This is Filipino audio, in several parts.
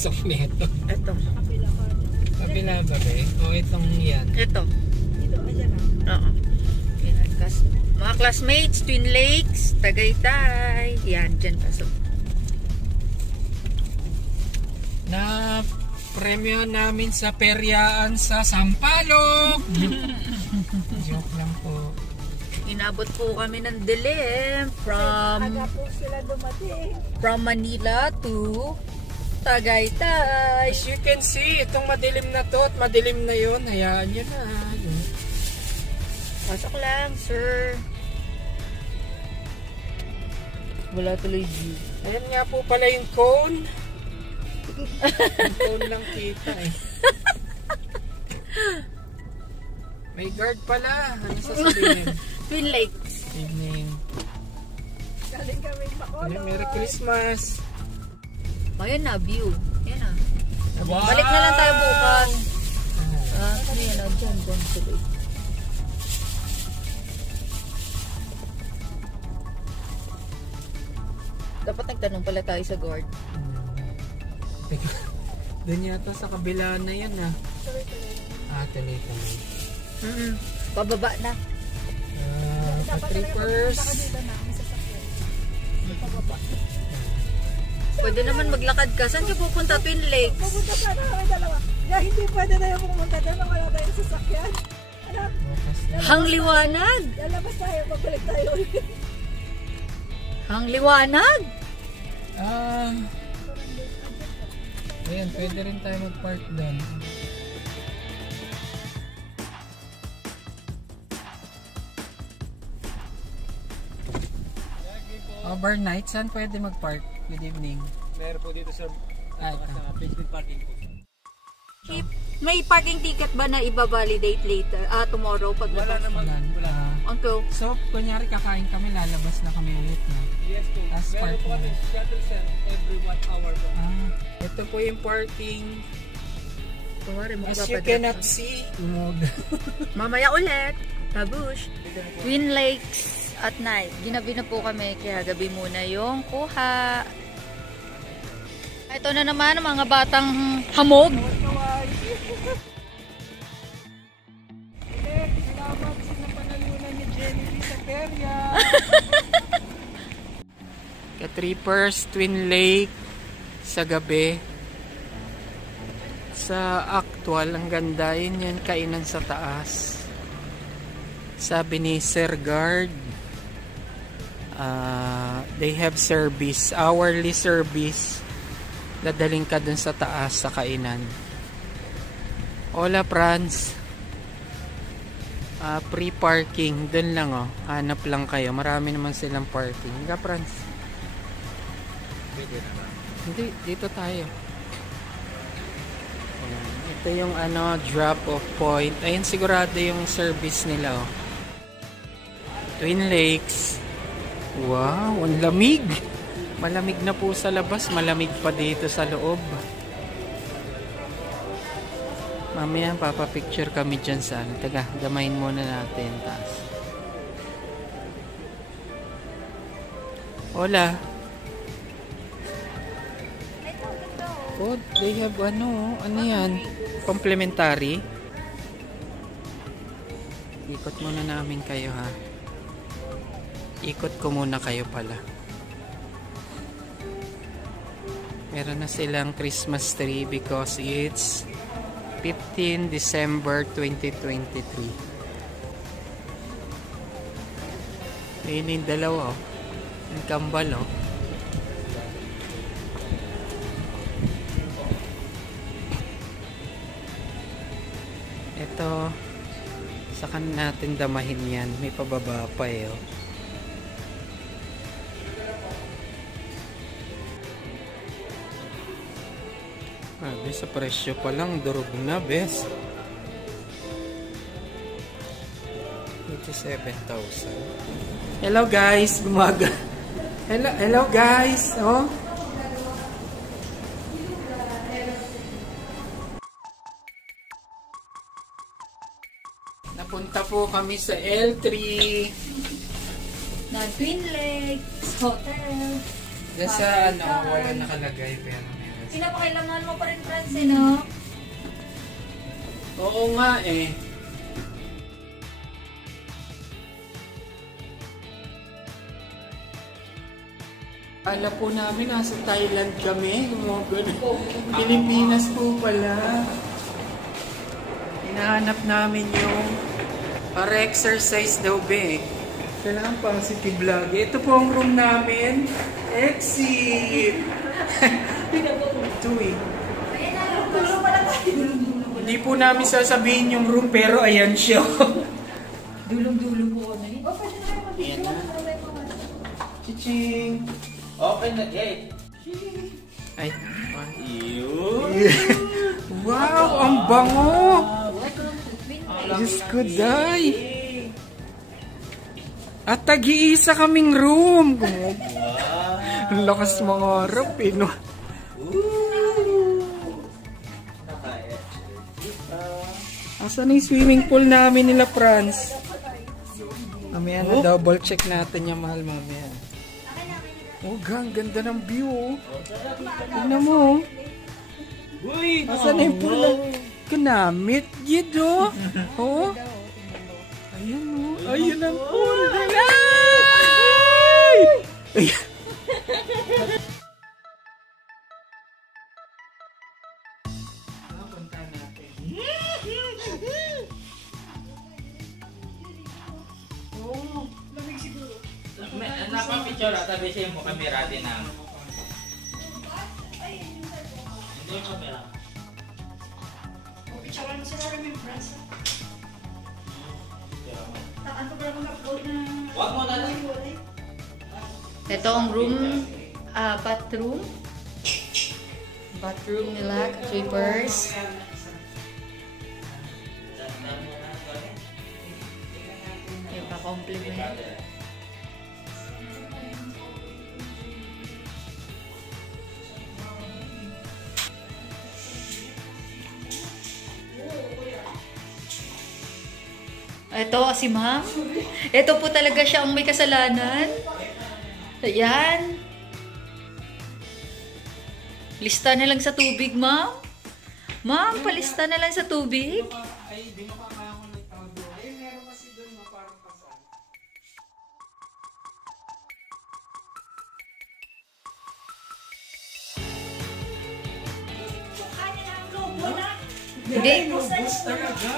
pasok nito? Ito. Kabila ba ba eh? O itong yan? Ito. Oo. Mga classmates, Twin Lakes, Tagaytay. Yan, dyan pasok. Na premyo namin sa peryaan sa Sampaloc. Joke lang po. Inabot po kami ng dilim from Manila to Tagaytay. As you can see, itong madilim na to at madilim na yun, hayaan nyo na. Pasok lang, sir. Wala tuloy view. Ayan nga po pala yung cone. Yung cone lang kita eh. May guard pala. Ano sasabihin? Twin Lakes. Evening. Galing kami Bacolod. Merry Christmas. Ayan na, view. Ayan na. Wow. Balik na lang tayo bukas. Ayan na, dyan tuloy. Dapat nagtanong pala tayo sa guard. Doon yata sa kabila na yan ah. Tuloy-tuloy. Pababa na. Trippers. Pwede naman maglakad ka. Saan ka pupunta? Twin Lakes? Pupunta pa na kami dalawa. Hindi pwede tayo pumunta doon na wala tayong sasakyan. Alam? Hang liwanag! Lalabas tayo, pagbalik tayo ulit. Hang liwanag! Ayan, pwede rin tayo mag-park doon. Overnight, saan pwede mag-park? Good evening. Meron po dito sa basement parking po. May parking ticket ba na i-validate later? Tomorrow pag Wala naman. Wala. Uncle? So, kunyari kakain kami, lalabas na kami ulit na. Yes po. As Meron po parking. kami shuttle set every 1 hour po. Ito po yung parking. Kumari, As you cannot see, mamaya ulit. Tabush. Twin Lakes at night. Ginabi na po kami, kaya gabi muna yung kuha. Ito na naman ang mga batang hamog. salamat sa panalunan ni Jenny sa perya. Ka-trippers, Twin Lake sa gabi. Sa actual, ang ganda yun yan, kainan sa taas. Sabi ni Sir Guard, they have service, hourly service. Dadaling ka dun sa taas sa kainan. Hola Franz. Free parking dun lang oh. Hanap lang kayo. Marami naman silang parking. Nga Franz. Hindi, dito tayo. Ayan. Ito yung drop off point. Ayun sigurado yung service nila oh. Twin Lakes. Wow, ang lamig. Malamig na po sa labas, malamig pa dito sa loob. Mamaya papapicture kami dyan sa Taga, gamayin muna natin taas. Hola. Oh, they have ano yan? Complimentary. Ikot muna namin kayo ha. Ikot ko muna kayo pala. Meron na silang Christmas tree because it's 15 December 2023. Ayun yung dalawa oh. Yung kambal oh. Ito, saka natin damahin yan. May pababa pa eh oh. Sa presyo pa lang, durog na, best. 87,000. Hello guys, hello guys, oh. Napunta po kami sa L3 na Twin Lakes Hotel. Sa wala nakalagay pero meron Pinapakailangan mo pa rin, Franz, no? Oo nga eh. Akala po namin nasa Thailand kami. Pilipinas po pala. Hinahanap namin yung para exercise daw be. Kailangan positive lagi. Ito po ang room namin. Exit! Ito eh. Hindi po namin sasabihin yung room pero ayan siya. Dulong-dulo po na eh. Ayan na. Chiching! Open the gate. Ay. Wow! Ang bango! Diyos ko, day! At tag-iisa kaming room! Ang lakas mga harap eh, no? Asan yung swimming pool namin nila, Franz? Mamaya na double check natin yung mahal mamaya. Oh, gang, ganda ng view, oh. Tignan mo, oh. Asan yung pool na kanamit? Gid, oh. Oh. Ayun, oh. Ayun ang pool. Ay! Ayan. Napapicture at tabi siya yung camera din na. Hindi yung camera. Picturean mo sila rin yung friends. Ano ba naman upload na? Wag mo na lang. Ito ang room, bathroom. Bathroom nila, trippers. Yung pa-compliment. Ito, si ma'am. Ito po talaga siya ang may kasalanan. Ayan. Lista na lang sa tubig, ma'am. Ma'am, palista na lang sa tubig. Ay, di mo kaya ako nagtago. Eh, meron kasi doon na parang kasal. Hindi. Bus talaga.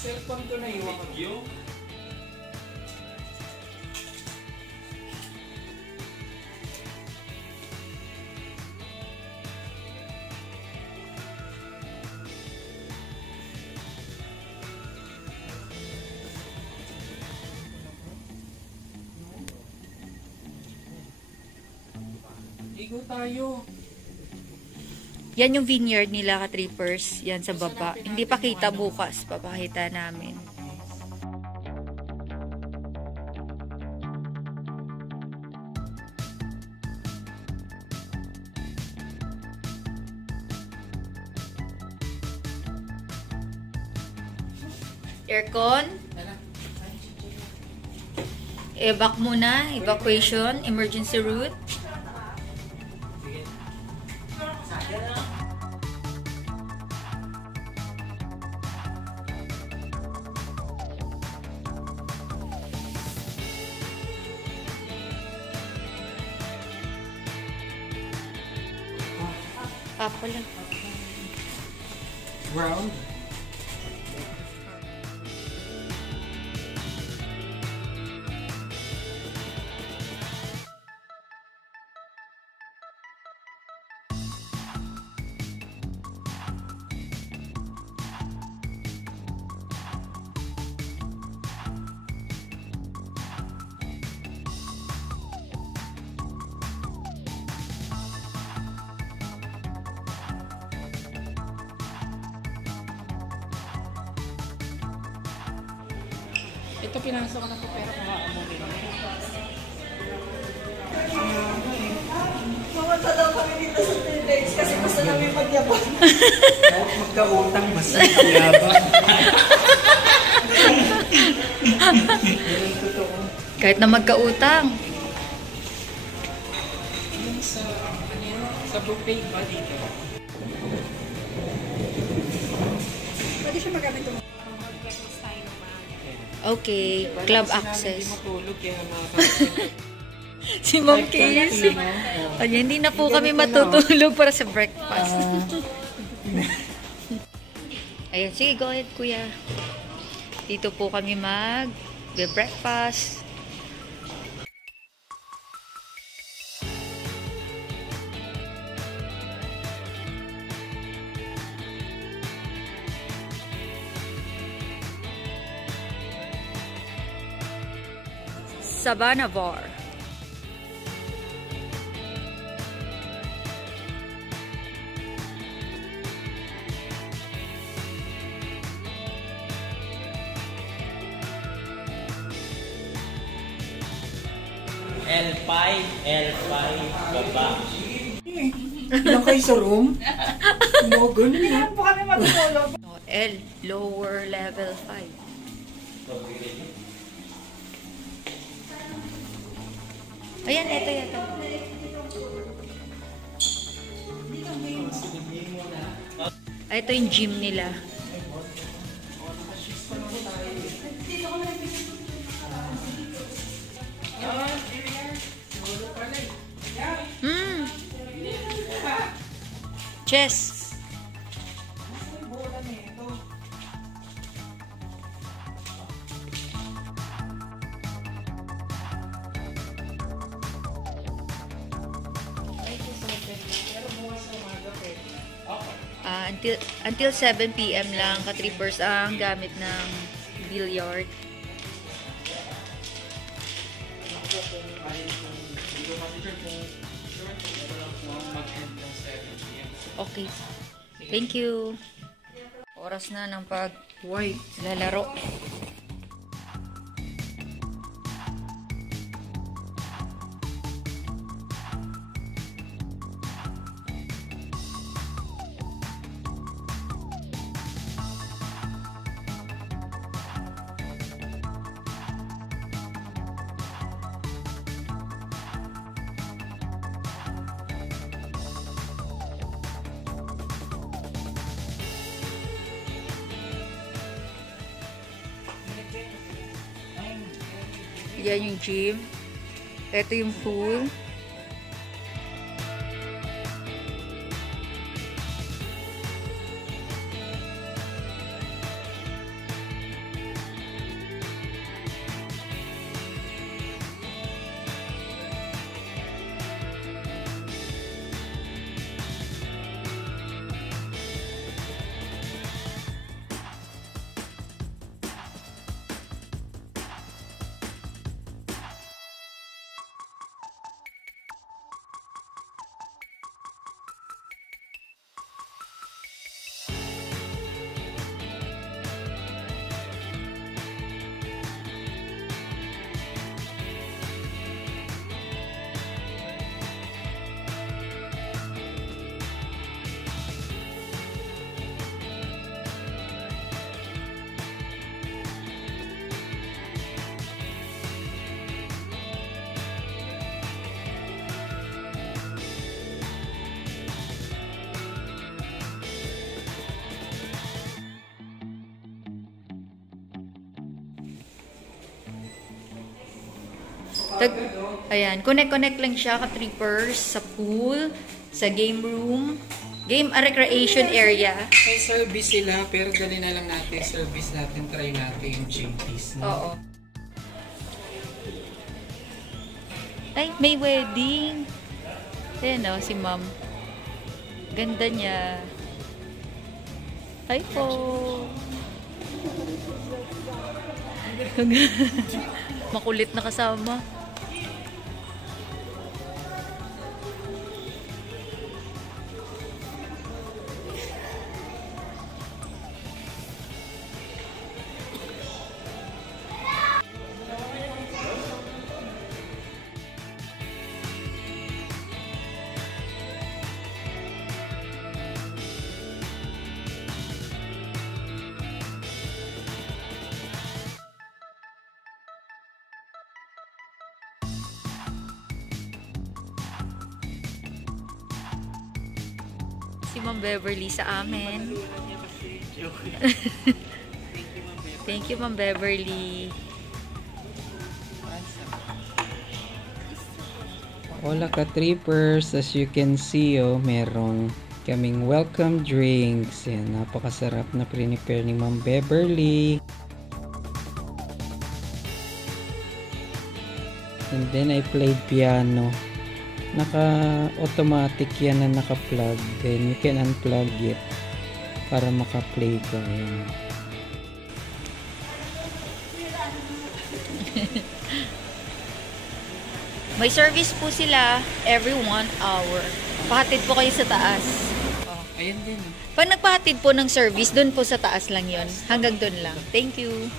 Cellphone ko na iwan ko. Igo tayo. Yan yung vineyard nila, ka-trippers. Yan sa baba. Hindi pa kita bukas. Papakita namin. Aircon. Evac muna. Evacuation. Emergency route. Pala. Ground. Ito pinasok ko na po pero kumaamunin. Pumunta daw kami dito sa Telex kasi gusto namin magyabang. Kahit magkautang, basta magyabang. Kahit na magkautang. Yung sa, sa buffet ba dito? Pwede siya magamit ito. Okay, club access. Hindi matulog kaya makakasya. Si Ma'am Casey. Ayan, hindi na po kami matutulog para sa breakfast. Ayan, sige, go ahead, kuya. Dito po kami mag-breakfast. Savannah Bar. L5, L5, baba. Ilang kayo sa room? No, ganun. Hindi naman po kami matutulog. L, lower level 5. Ayan, ito. Ito yung gym nila. Chess. Until 7 PM lang ka-trippers ang gamit ng billiard. Okay. Thank you. Oras na ng paglalaro. Yan yung gym. Ito yung pool. Ayan, connect lang siya ka-trippers sa pool, sa game room, recreation area. May service sila, pero dali na lang natin, service natin, try natin yung JP's. No? Oo. Ay, may wedding. Ayan o, si ma'am. Ganda niya. Hi po. Makulit na kasama. si Ma'am Beverly sa amin. Thank you, Ma'am Beverly. Hola ka-trippers, as you can see, merong kaming welcome drinks. Yan, napakasarap na prepare ni Ma'am Beverly. And then I played piano. Naka-automatic yan na naka-plug. Then you can unplug it para maka-play ka. Yan. May service po sila every 1 hour. Pahatid po kayo sa taas. Ayan din. Pag nagpahatid po ng service, dun po sa taas lang yon. Hanggang dun lang. Thank you.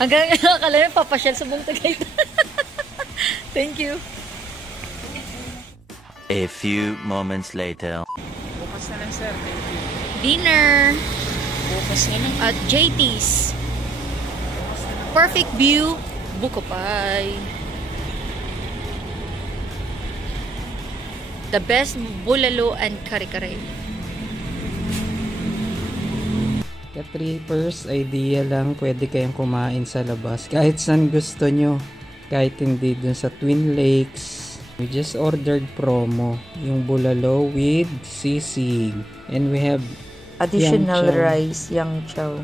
Hanggang akala nyo papasyal sa buong Tagaytay. Thank you. A few moments later. Bukas na lang, sir. Thank you. Dinner Bukas na lang. at JT's. Perfect view. Bukopay. The best bulalo and kare-kare. Ka-trippers, idea lang, pwede kayong kumain sa labas. Kahit saan gusto nyo. Kahit hindi dun sa Twin Lakes. We just ordered promo. Yung bulalo with sisig. And we have additional yang chow. rice, yang chow.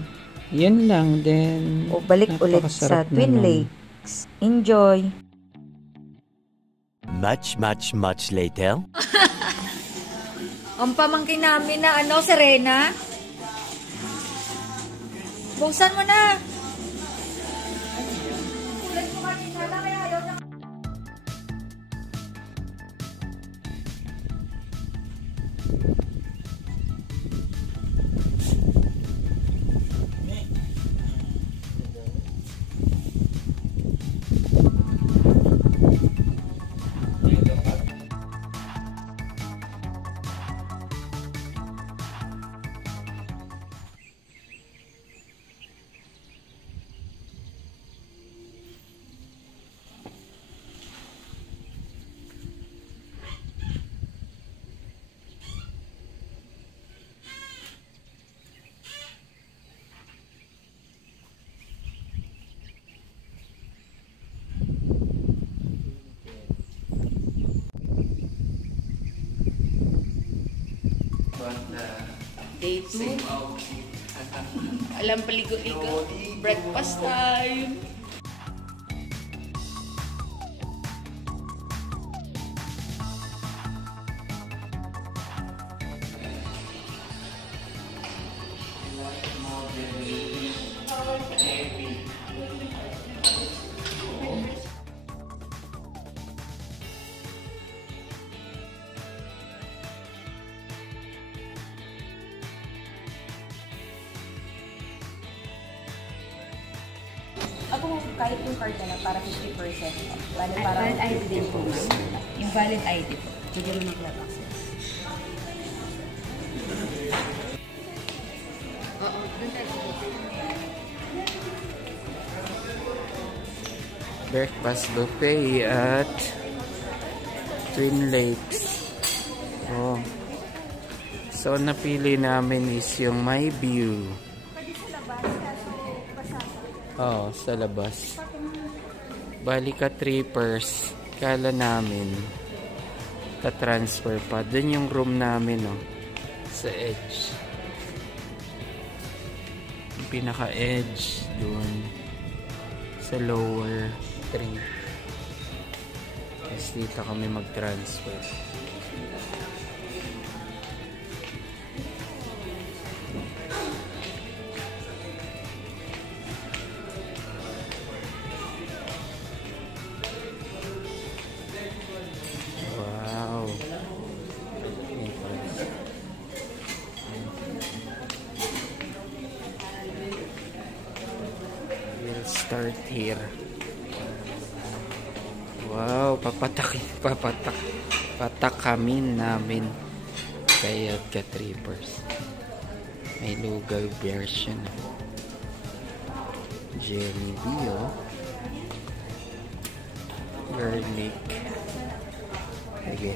Yan lang. Then, O balik ulit sa napakasarap na Twin nun. Lakes. Enjoy! Much later. Ang pamangkin namin na Serena. Buksan mo na. Kulit mo kanina lang kaya ayaw na. Day 2. Alam paligo-ligo. Breakfast time. Ako, kahit yung card na lang, para 50%. Bale, para Valid ID din po. Yung valid ID po. Pwede rin mag-club access. Oo, dun tayo. Breakfast buffet at Twin Lakes. Oh. So, napili namin is yung My View. Oo, sa labas. Bali ka-trippers. Kala namin ta-transfer pa. Doon yung room namin, sa edge. Yung pinaka-edge doon sa lower 3. Tapos dito kami mag-transfer. Wow. We'll start here. Wow, patakamin namin kaya ka-trippers. May lugaw version. Jelly Bio. Garlic. Okay.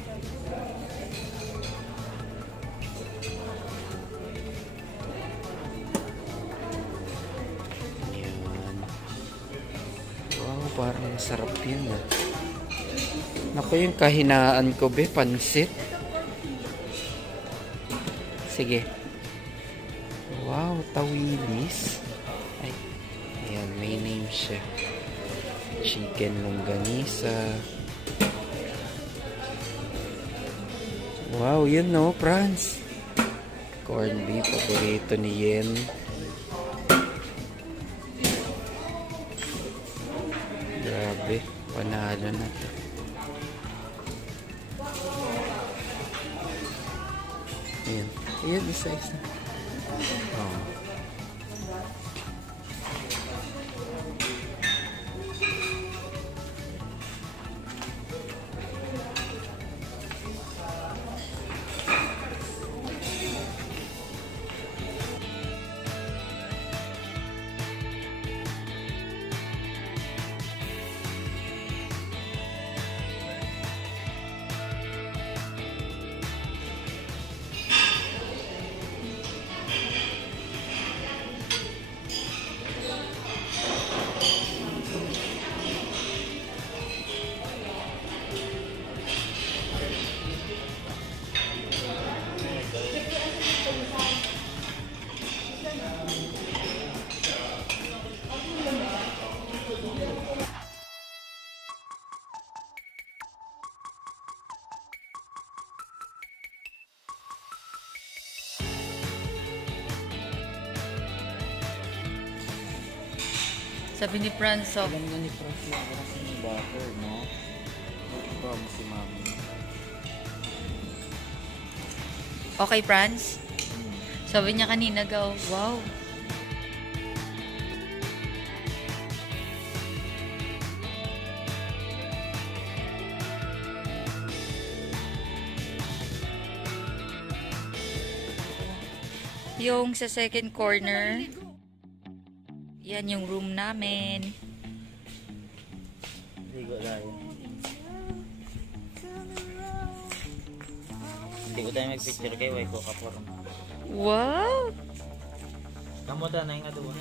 Masarap yun ah. Naku, yung kahinaan ko be, pansit. Sige. Wow, tawilis. Ay, ayan, may name siya. Chicken longganisa. Wow, yun no, Franz. Corn beef, paborito ni Yen. Grabe, panalo na to. Ayan, ayan, isa-isa. Oh. Sabi ni Franz, Alam na ni Franz na kasi ni butter, no? Iba mo si mami. okay Franz? Sabi niya kanina daw, wow. Yung sa second corner, yan yung room namin. Ligo tayo. Hindi ko tayo mag-picture kay Waiko Kapor. Wow! Kamu na nga doon.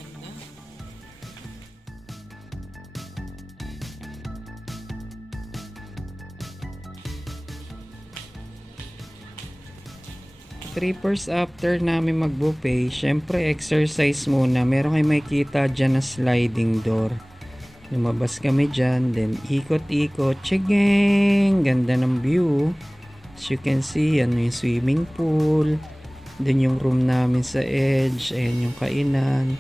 Trippers, after namin mag-buffet, syempre exercise muna. Meron kayo makikita dyan na sliding door. Lumabas kami dyan, then ikot-ikot. Chigeng! Ganda ng view. As you can see, yan yung swimming pool. Dun yung room namin sa edge. Ayan yung kainan.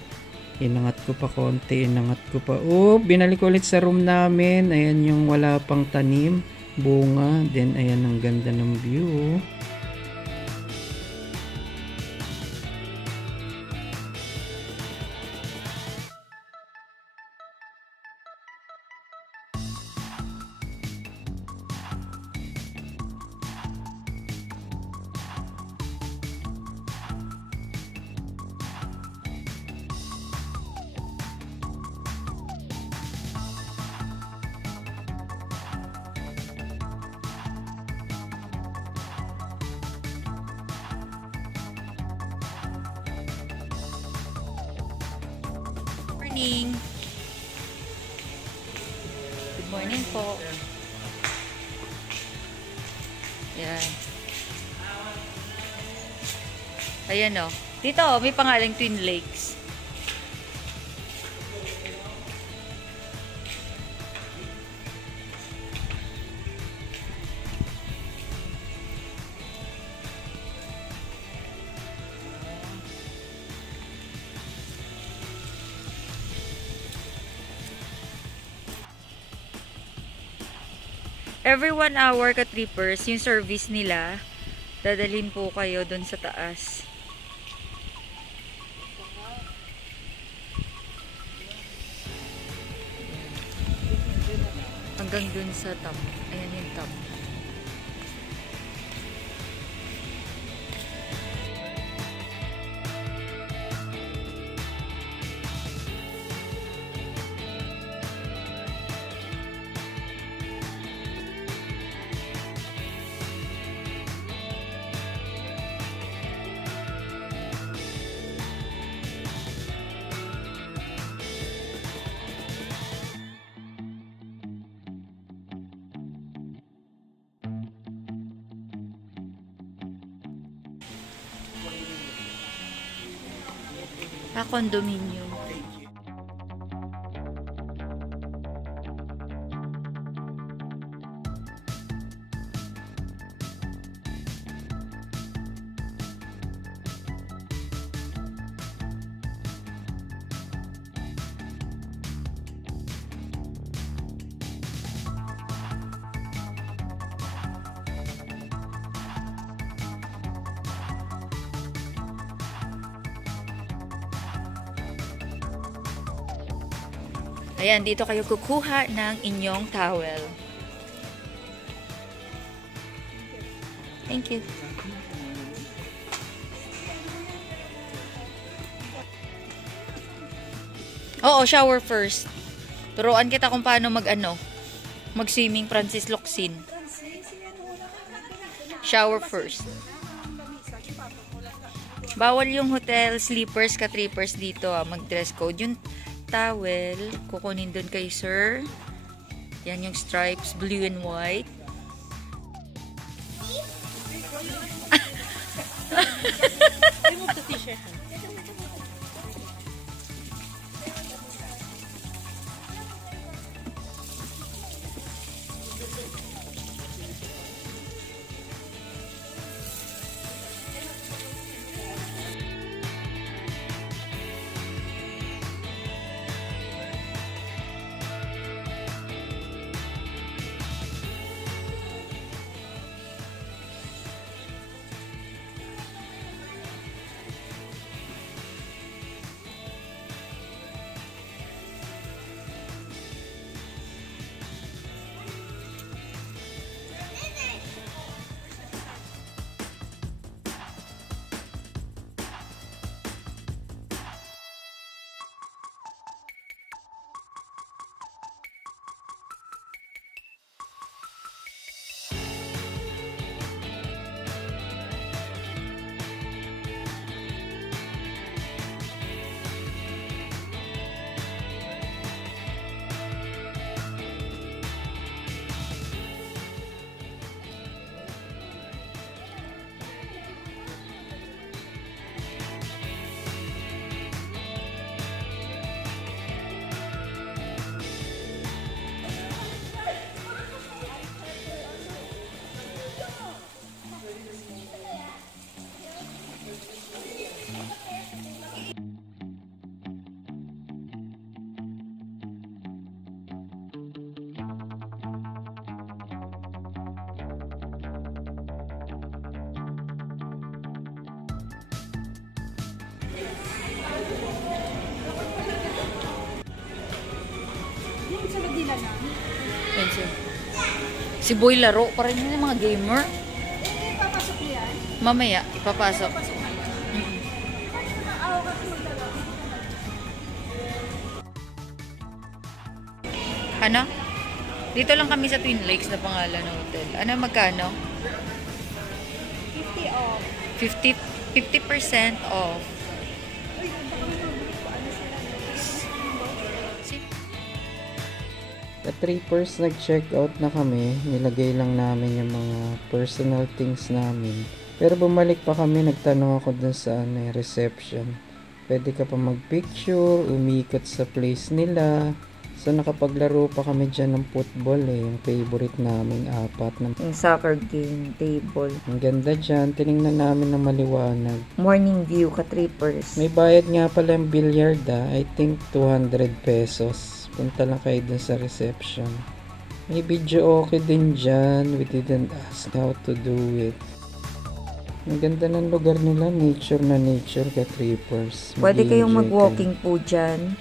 Inangat ko pa konti, inangat ko pa. Oh, binalik ulit sa room namin. Ayan yung wala pang tanim, bunga. Then ayan ang ganda ng view. Morning. Good morning po. Yan. Ayan o. Dito may pangalang Twin Lakes. Every 1 hour ka trippers, yung service nila, dadalhin po kayo dun sa taas. Hanggang dun sa top. Ayan yung top. Condominium. Ayan, dito kayo kukuha ng inyong towel. Thank you. Oo, shower first. Turuan kita kung paano mag-swimming, Francis Locsin. Shower first. Bawal yung hotel sleepers ka trippers dito mag-dress code. Yung towel, kukunin dun kay sir. Yan yung stripes, blue and white. Remove the t-shirt. Yan siya. Si Boy laro pa rin yung mga gamer. Papasok yan. Mamaya, ipapasok. Ano? Dito lang kami sa Twin Lakes na pangalan ng hotel. Ano, magkano? 50 off. 50% off. Sa trippers, nag-check out na kami. Nilagay lang namin yung mga personal things namin. Pero bumalik pa kami, nagtanong ako dun sa reception. Pwede ka pa mag-picture, umikot sa place nila. So nakapaglaro pa kami dyan ng football yung favorite namin, 4 na. Yung soccer game table. Ang ganda dyan, tinignan namin ng maliwanag. Morning view ka trippers. May bayad nga pala yung billiard I think 200 pesos. Punta lang kayo dun sa reception. May video okay din dyan. We didn't ask how to do it. Ang ganda ng lugar nila. Nature na nature ka trippers. Pwede kayong Mag-enjoy mag-walking po dyan.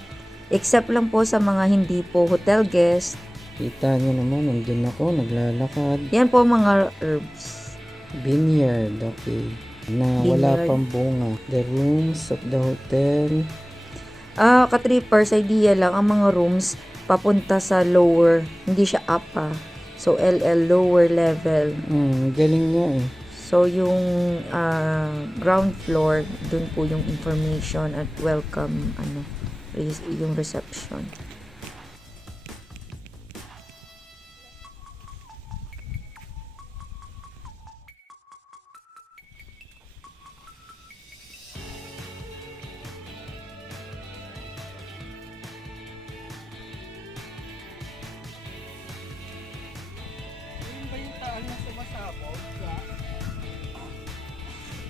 Except lang po sa mga hindi po hotel guest. Kita nyo naman, nandun ako, naglalakad. Yan po mga herbs. Vineyard, okay. Na wala Vineyard. pang bunga. The rooms of the hotel. Ka-trippers, idea lang, ang mga rooms papunta sa lower, hindi siya up So, LL, lower level. Galing nga So, yung ground floor, dun po yung information at welcome, yung reception.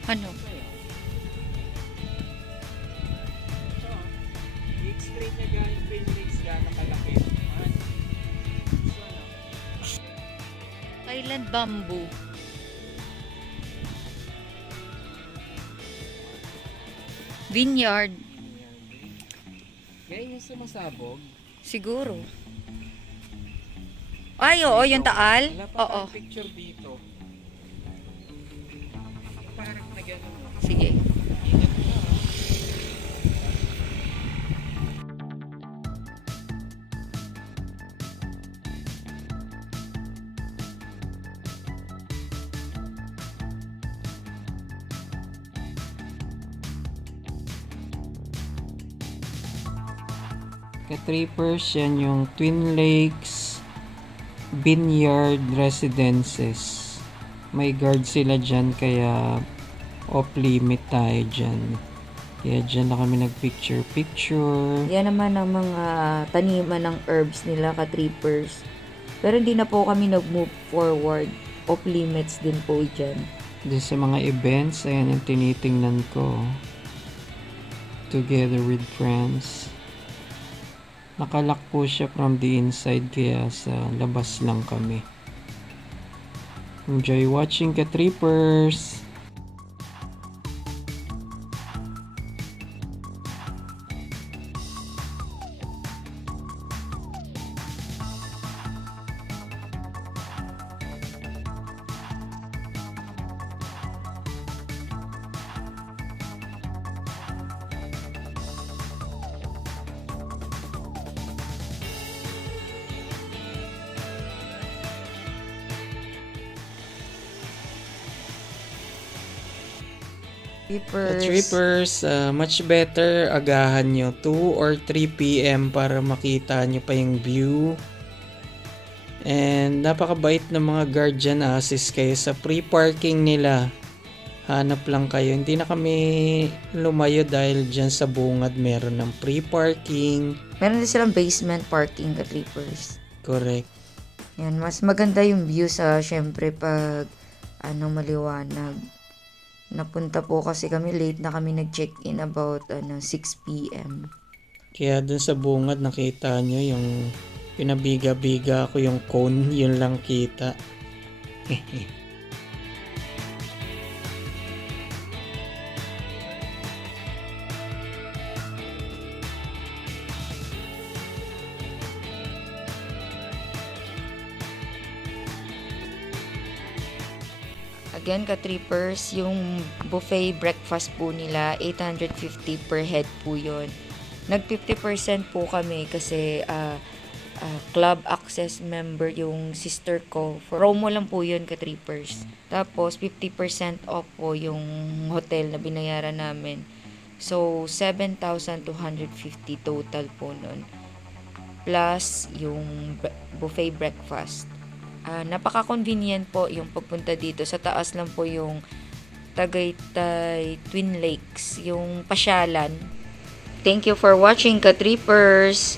Ano? I-explain niya gano'n Twin Lakes gano'n kalaki. Thailand bamboo. Vineyard. Yan yung sumasabog. Siguro. Ay, oo, yung taal. Wala pa Oo. tayong picture dito. Parang na gano'n. Sige. Ingat ka. Ka-trippers, yan yung Twin Lakes Vineyard Residences. May guard sila dyan, kaya off-limit tayo dyan. Kaya dyan na kami nag-picture-picture. Yan naman ang mga taniman ng herbs nila, ka-trippers. Pero hindi na po kami nag-move forward. Off limits din po dyan. Doon sa mga events, ayan yung tinitingnan ko. Together with friends. Nakalock po siya from the inside, kaya sa labas lang kami. Enjoy watching, ka-trippers! Trippers, much better agahan nyo 2 or 3 PM para makita nyo pa yung view. And napakabait ng mga guard dyan, assist kayo sa free parking nila. Hanap lang kayo. Hindi na kami lumayo dahil dyan sa bungad meron ng free parking. Meron din silang basement parking, ka-trippers. Correct. Yan, mas maganda yung view sa, syempre, pag maliwanag. Napunta po kasi kami, late na kami nag-check-in about 6 PM. Kaya dun sa bungad nakita nyo yung pinabiga-biga ko yung cone, yun lang kita. Again, ka-trippers, yung buffet breakfast po nila, 850 per head po yun. Nag 50% po kami kasi club access member yung sister ko. Promo lang po yun, ka-trippers. Tapos 50% off po yung hotel na binayaran namin. So 7,250 total po nun. Plus yung buffet breakfast. Napaka-convenient po yung pagpunta dito. Sa taas lang po yung Tagaytay Twin Lakes, yung pasyalan. Thank you for watching, ka-trippers!